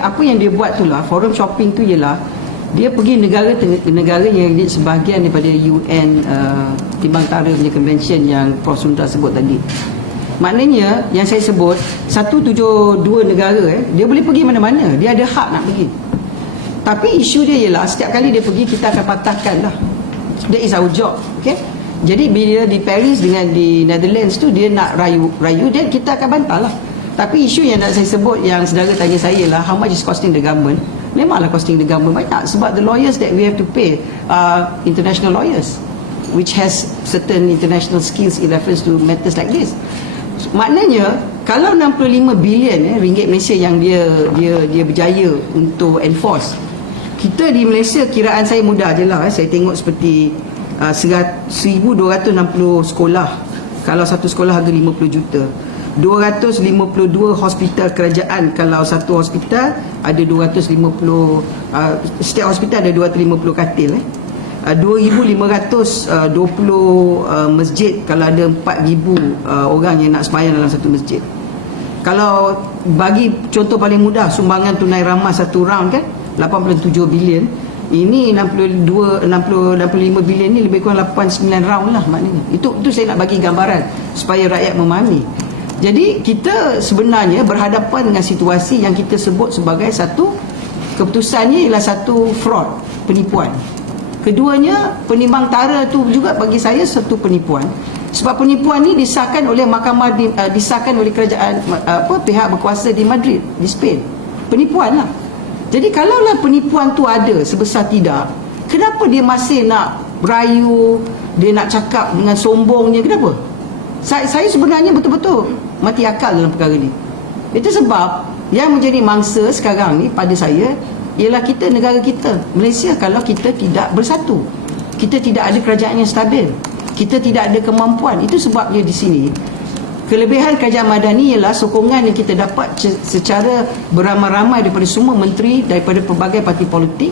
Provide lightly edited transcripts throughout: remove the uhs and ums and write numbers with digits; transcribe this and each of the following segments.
apa yang dia buat tu lah, forum shopping tu ialah dia pergi negara yang sebahagian daripada UN Timbang Tara punya convention yang Prof Sundra sebut tadi. Maknanya yang saya sebut 172 negara dia boleh pergi mana-mana, dia ada hak nak pergi. Tapi isu dia ialah setiap kali dia pergi kita akan patahkan lah. That is our job. Okay? Jadi bila di Paris dengan di Netherlands tu dia nak rayu dia, kita akan bantah lah. Tapi isu yang nak saya sebut yang saudara tanya saya lah, how much is costing the government? Memanglah costing the government banyak, sebab the lawyers that we have to pay are international lawyers which has certain international skills in reference to matters like this. Maknanya kalau 65 bilion ringgit Malaysia yang dia berjaya untuk enforce, kita di Malaysia kiraan saya mudah je lah, saya tengok seperti 1260 sekolah, kalau satu sekolah harga 50 juta, 252 hospital kerajaan, kalau satu hospital ada 250 setiap hospital ada 250 katil 2,520 masjid, kalau ada 4,000 orang yang nak sembahyang dalam satu masjid. Kalau bagi contoh paling mudah, sumbangan tunai ramah satu round kan 87 bilion, ini 65 bilion ni lebih kurang 89 round lah maknanya. Itu saya nak bagi gambaran supaya rakyat memahami. Jadi kita sebenarnya berhadapan dengan situasi yang kita sebut sebagai satu, keputusannya ialah satu fraud, penipuan. Keduanya, Penimbang Tara tu juga bagi saya satu penipuan. Sebab penipuan ni disahkan oleh mahkamah, disahkan oleh kerajaan pihak berkuasa di Madrid, di Spain. Penipuan lah. Jadi kalaulah penipuan tu ada sebesar tidak, kenapa dia masih nak berayu, dia nak cakap dengan sombongnya, kenapa? Saya sebenarnya betul-betul mati akal dalam perkara ni. Itu sebab yang menjadi mangsa sekarang ni pada saya ialah kita, negara kita Malaysia, kalau kita tidak bersatu, kita tidak ada kerajaan yang stabil, kita tidak ada kemampuan. Itu sebabnya di sini kelebihan kerajaan madani ialah sokongan yang kita dapat secara beramai-ramai daripada semua menteri, daripada pelbagai parti politik,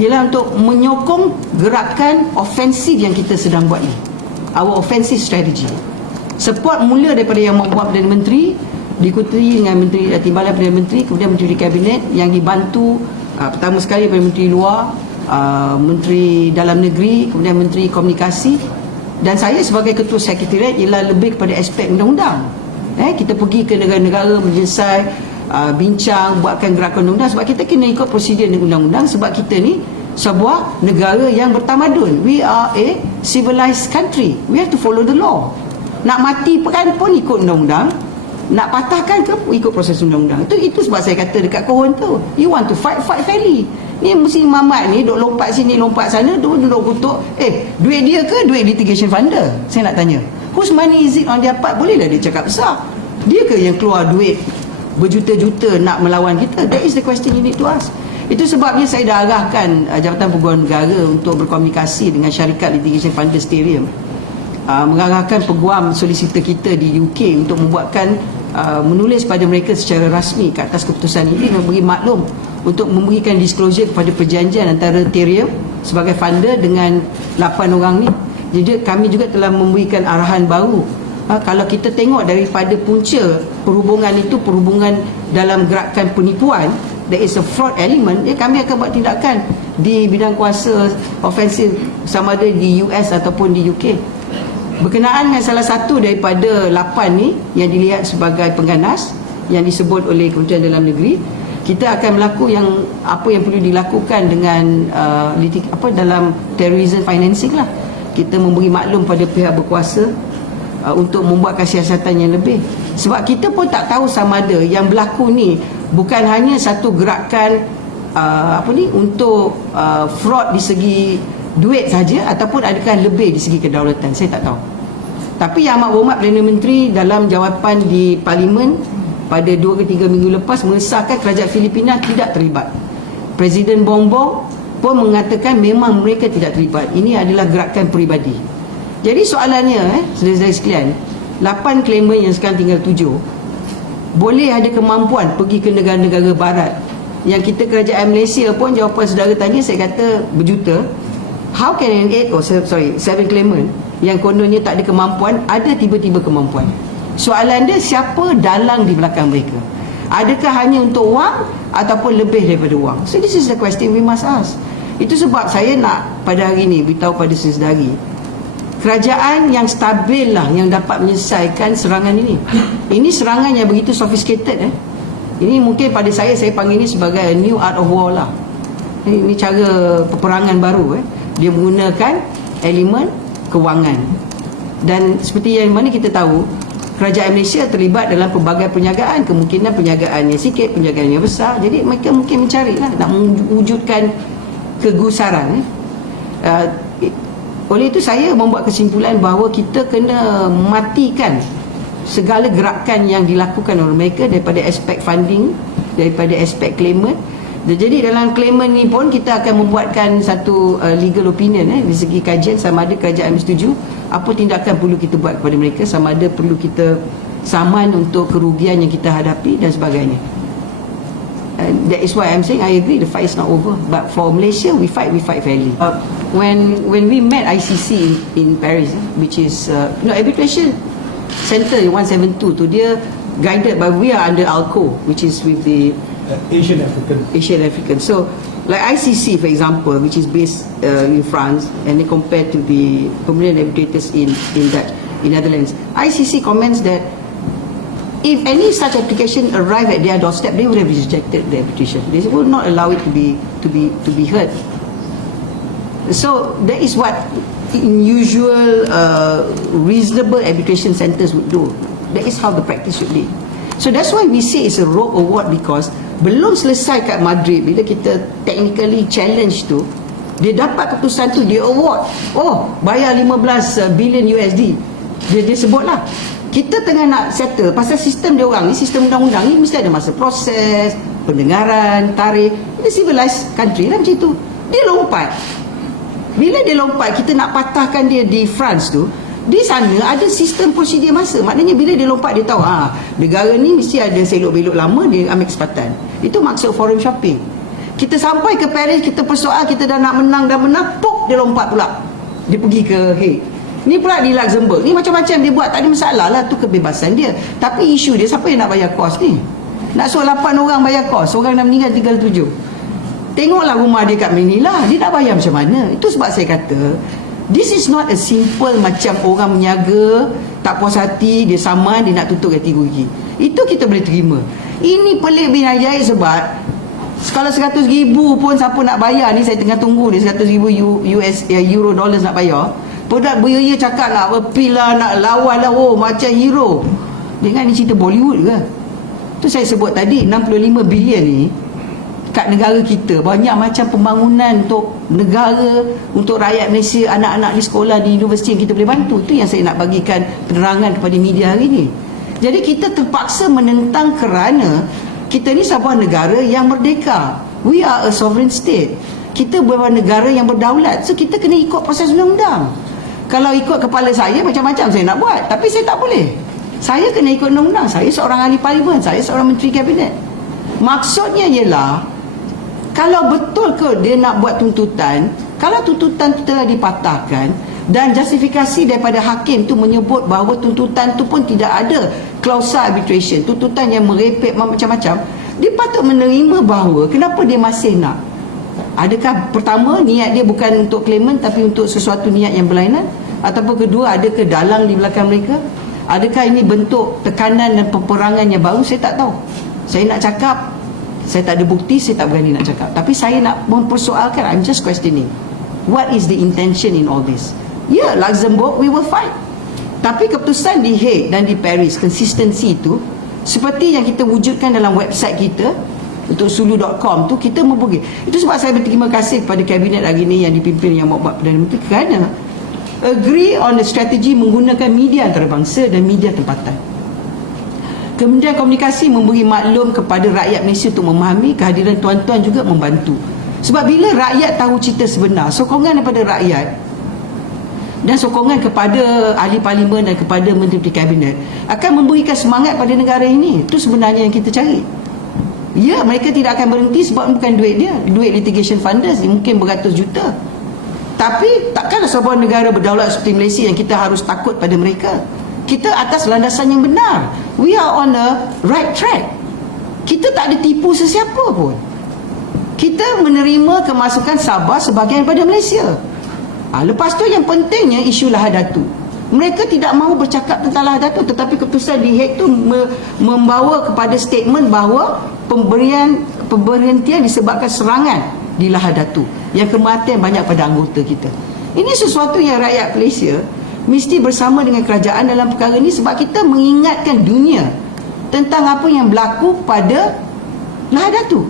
ialah untuk menyokong gerakan ofensif yang kita sedang buat ni, our offensive strategy. Support mula daripada yang membuat Perdana Menteri, diikuti dengan Menteri Timbalan Perdana Menteri, kemudian Menteri Kabinet yang dibantu pertama sekali daripada Menteri Luar, Menteri Dalam Negeri, kemudian Menteri Komunikasi, dan saya sebagai Ketua Sekretariat ialah lebih kepada aspek undang-undang. Kita pergi ke negara-negara menyelesai bincang, buatkan gerakan undang-undang, sebab kita kena ikut prosedur undang-undang, sebab kita ni sebuah negara yang bertamadun. We are a civilized country, we have to follow the law. Nak mati pun ikut undang-undang, nak patahkan ke ikut proses undang-undang. Itu sebab saya kata dekat kawan tu, you want to fight fairly. Ni mesti Mamat ni duk lompat sini lompat sana, duk kutuk. Duit dia ke duit litigation funder? Saya nak tanya, whose money is it on their part? Bolehlah dia cakap besar. Dia ke yang keluar duit berjuta-juta nak melawan kita? That is the question you need to ask. Itu sebabnya saya dah arahkan Jabatan Peguam Negara untuk berkomunikasi dengan syarikat litigation funder Stereo, mengarahkan peguam solicitor kita di UK untuk membuatkan menulis pada mereka secara rasmi ke atas keputusan ini, memberi maklum untuk memberikan disclosure kepada perjanjian antara Terium sebagai funder dengan 8 orang ni. Jadi kami juga telah memberikan arahan baru. Kalau kita tengok daripada punca perhubungan itu, perhubungan dalam gerakan penipuan, there is a fraud element, kami akan buat tindakan di bidang kuasa ofensif, sama ada di US ataupun di UK. Berkenaan dengan salah satu daripada 8 ni yang dilihat sebagai pengganas yang disebut oleh Kementerian Dalam Negeri, kita akan melakukan apa yang perlu dilakukan dengan dalam terrorism financing lah. Kita memberi maklum pada pihak berkuasa untuk membuatkan siasatan yang lebih. Sebab kita pun tak tahu sama ada yang berlaku ni bukan hanya satu gerakan untuk fraud di segi duit saja, ataupun adakah lebih di segi kedaulatan, saya tak tahu. Tapi Yang Amat Berhormat Perdana Menteri dalam jawapan di Parlimen pada 2 ke 3 minggu lepas mengesahkan kerajaan Filipina tidak terlibat. Presiden Bongbong pun mengatakan memang mereka tidak terlibat. Ini adalah gerakan peribadi. Jadi soalannya, saudara-saudara sekalian, 8 claimant yang sekarang tinggal 7 boleh ada kemampuan pergi ke negara-negara barat. Yang kita kerajaan Malaysia pun, jawapan saudara tanya, saya kata berjuta. How can an 7 claimant yang kononnya tak ada kemampuan, ada tiba-tiba kemampuan? Soalan dia, siapa dalang di belakang mereka? Adakah hanya untuk wang ataupun lebih daripada wang? So this is the question we must ask. Itu sebab saya nak pada hari ini beritahu pada sesedari, kerajaan yang stabil lah yang dapat menyelesaikan serangan ini. Ini serangan yang begitu sophisticated. Ini mungkin pada saya panggil ini sebagai a new art of war lah. Ini cara peperangan baru. Dia menggunakan elemen kewangan. Dan seperti yang mana kita tahu, kerajaan Malaysia terlibat dalam pelbagai perniagaan. Kemungkinan perniagaan yang sikit, perniagaan yang besar. Jadi mereka mungkin mencarilah nak mewujudkan kegusaran. Oleh itu saya membuat kesimpulan bahawa kita kena matikan segala gerakan yang dilakukan oleh mereka daripada aspek funding, daripada aspek claimant. Jadi dalam claimant ni pun kita akan membuatkan satu legal opinion dari segi kajian sama ada kerajaan setuju apa tindakan perlu kita buat kepada mereka, sama ada perlu kita saman untuk kerugian yang kita hadapi dan sebagainya. That is why I'm saying I agree the fight is not over, but for Malaysia we fight fairly. When we met ICC in Paris, which is arbitration center 172 tu, dia guided by, we are under ALCO, which is with the Asian African. So like ICC for example, which is based in France, and they compared to the permanent arbitrators in Netherlands. ICC comments that if any such application arrive at their doorstep, they would have rejected the application. They will not allow it to be heard. So that is what usual reasonable arbitration centers would do. That is how the practice should be. So that's why we say it's a rogue award, because belum selesai kat Madrid, bila kita technically challenge tu, dia dapat keputusan tu, dia award, bayar 15 billion USD. Dia sebutlah, kita tengah nak settle pasal sistem dia orang ni, sistem undang-undang ni mesti ada masa proses, pendengaran, tarikh. Ini civilized country lah macam tu. Dia lompat. Bila dia lompat, kita nak patahkan dia di France tu, di sana ada sistem prosedur masa. Maknanya bila dia lompat, dia tahu negara ni mesti ada selok-belok lama, dia ambil kesempatan. Itu maksud forum shopping. Kita sampai ke Paris, kita persoal, kita dah nak menang, puk, dia lompat pula. Dia pergi ke Hague. Ni pula di Luxembourg. Ni macam-macam dia buat, tak ada masalah lah, tu kebebasan dia. Tapi isu dia, siapa yang nak bayar kos ni? Nak suruh 8 orang bayar kos, orang dah meninggal 37. Tengoklah rumah dia kat Manila, dia nak bayar macam mana? Itu sebab saya kata, this is not a simple macam orang menyaga, tak puas hati, dia saman, dia nak tutup kategori. Itu kita boleh terima. Ini pelik bin ajaib sebab kalau 100,000 pun siapa nak bayar ni, saya tengah tunggu ni 100,000 euro dollars nak bayar. Produk beria cakap nak appeal lah, nak lawan lah, macam hero. Dengan ni cerita Bollywood ke? Tu saya sebut tadi, 65 bilion ni kat negara kita, banyak macam pembangunan untuk negara, untuk rakyat Malaysia, anak-anak di sekolah, di universiti yang kita boleh bantu. Itu yang saya nak bagikan penerangan kepada media hari ni. Jadi kita terpaksa menentang kerana kita ni sebuah negara yang merdeka. We are a sovereign state. Kita sebuah negara yang berdaulat. So kita kena ikut proses undang-undang. Kalau ikut kepala saya, macam-macam saya nak buat, tapi saya tak boleh. Saya kena ikut undang-undang. Saya seorang ahli parlimen, saya seorang menteri kabinet. Maksudnya ialah, kalau betul ke dia nak buat tuntutan, kalau tuntutan itu telah dipatahkan dan justifikasi daripada hakim tu menyebut bahawa tuntutan tu pun tidak ada klausa arbitration, tuntutan yang merepek macam-macam, dia patut menerima bahawa kenapa dia masih nak. Adakah pertama niat dia bukan untuk claimant tapi untuk sesuatu niat yang berlainan, ataupun kedua adakah dalang di belakang mereka? Adakah ini bentuk tekanan dan peperangan yang baru? Saya tak tahu. Saya nak cakap, saya tak ada bukti, saya tak berani nak cakap. Tapi saya nak mempersoalkan, I'm just questioning. What is the intention in all this? Ya, Luxembourg, we will fight. Tapi keputusan di Hague dan di Paris, consistency itu, seperti yang kita wujudkan dalam website kita, untuk sulu.com tu, kita membagi. Itu sebab saya berterima kasih kepada kabinet hari ini yang dipimpin Yang Berhormat Perdana Menteri, kerana agree on the strategi menggunakan media antarabangsa dan media tempatan. Kementerian Komunikasi memberi maklum kepada rakyat Malaysia untuk memahami, kehadiran tuan-tuan juga membantu. Sebab bila rakyat tahu cerita sebenar, sokongan daripada rakyat dan sokongan kepada ahli parlimen dan kepada menteri kabinet akan memberikan semangat pada negara ini. Itu sebenarnya yang kita cari. Ya, mereka tidak akan berhenti sebab bukan duit dia, duit litigation funders mungkin beratus juta. Tapi takkanlah sebuah negara berdaulat seperti Malaysia yang kita harus takut pada mereka. Kita atas landasan yang benar. We are on a right track. Kita tak ada tipu sesiapa pun. Kita menerima kemasukan Sabah sebahagian daripada Malaysia. Lepas tu yang pentingnya isu Lahadatu. Mereka tidak mahu bercakap tentang Lahadatu, tetapi keputusan di Hague tu membawa kepada statement bahawa pemberhentian disebabkan serangan di Lahadatu yang kematian banyak pada anggota kita. Ini sesuatu yang rakyat Malaysia mesti bersama dengan kerajaan dalam perkara ini, sebab kita mengingatkan dunia tentang apa yang berlaku pada Lahadatu,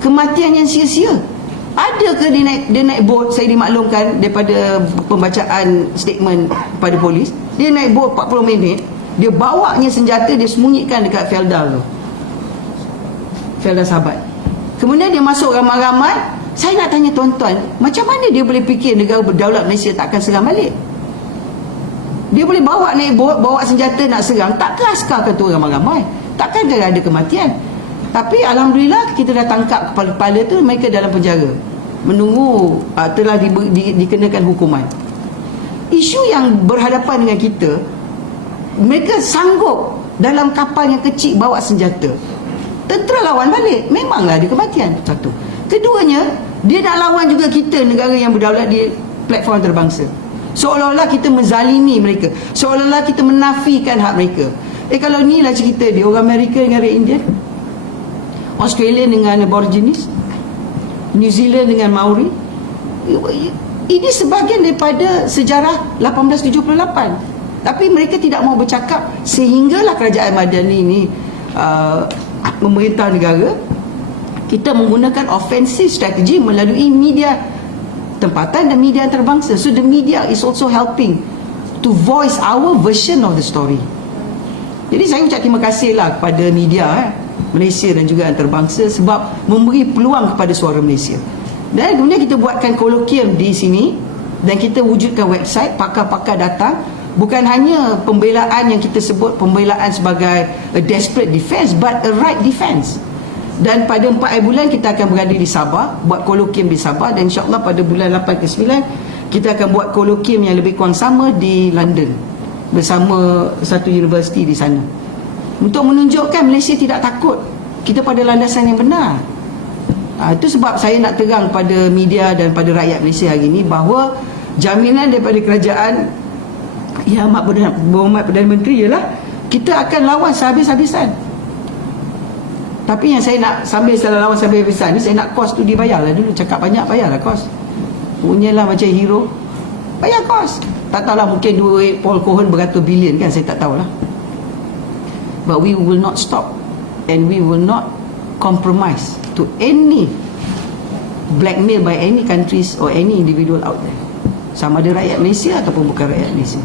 kematian yang sia-sia. Adakah dia naik bot? Saya dimaklumkan daripada pembacaan statement pada polis, dia naik bot 40 minit, dia bawanya senjata, dia sembunyikan dekat Feldal tu, Feldal Sahabat. Kemudian dia masuk ramai-ramai. Saya nak tanya tuan-tuan, macam mana dia boleh fikir negara berdaulat Malaysia tak akan serang balik? Dia boleh bawa naik bot, bawa senjata nak serang, takkan askarkan tu ramai-ramai, takkan ada kematian. Tapi alhamdulillah kita dah tangkap kepala-kepala tu, mereka dalam penjara menunggu telah dikenakan hukuman. Isu yang berhadapan dengan kita, mereka sanggup dalam kapal yang kecil bawa senjata, tentera lawan balik, memanglah ada kematian. Satu. Keduanya, dia nak lawan juga kita, negara yang berdaulat di platform antarabangsa. Seolah-olah kita menzalimi mereka, seolah-olah kita menafikan hak mereka. Kalau inilah cerita dia, orang Amerika dengan rakyat Indian, Australia dengan Aborigines, New Zealand dengan Maori. Ini sebahagian daripada sejarah 1878. Tapi mereka tidak mahu bercakap, sehinggalah kerajaan Madani ini memerintah negara. Kita menggunakan offensive strategy melalui media tempatan dan media antarabangsa. So the media is also helping to voice our version of the story. Jadi saya ucap terima kasihlah kepada media Malaysia dan juga antarabangsa sebab memberi peluang kepada suara Malaysia. Dan kemudian kita buatkan kolokium di sini dan kita wujudkan website, pakar-pakar datang. Bukan hanya pembelaan yang kita sebut pembelaan sebagai a desperate defense, but a right defense. Dan pada 4 bulan kita akan berada di Sabah, buat kolokium di Sabah, dan insyaAllah pada bulan 8 ke 9 kita akan buat kolokium yang lebih kurang sama di London bersama satu universiti di sana, untuk menunjukkan Malaysia tidak takut, kita pada landasan yang benar. Itu sebab saya nak terang pada media dan pada rakyat Malaysia hari ini bahawa jaminan daripada kerajaan Yang Amat Berhormat Perdana Menteri ialah kita akan lawan sehabis-habisan. Tapi yang saya nak sambil lawan sehabis-habisan ni, saya nak kos tu dibayarlah dulu. Cakap banyak, bayarlah kos. Punyalah macam hero, bayar kos. Tak tahulah, mungkin duit Paul Cohen beratus bilion kan, saya tak tahulah. But we will not stop, and we will not compromise to any blackmail by any countries or any individual out there, sama ada rakyat Malaysia ataupun bukan rakyat Malaysia.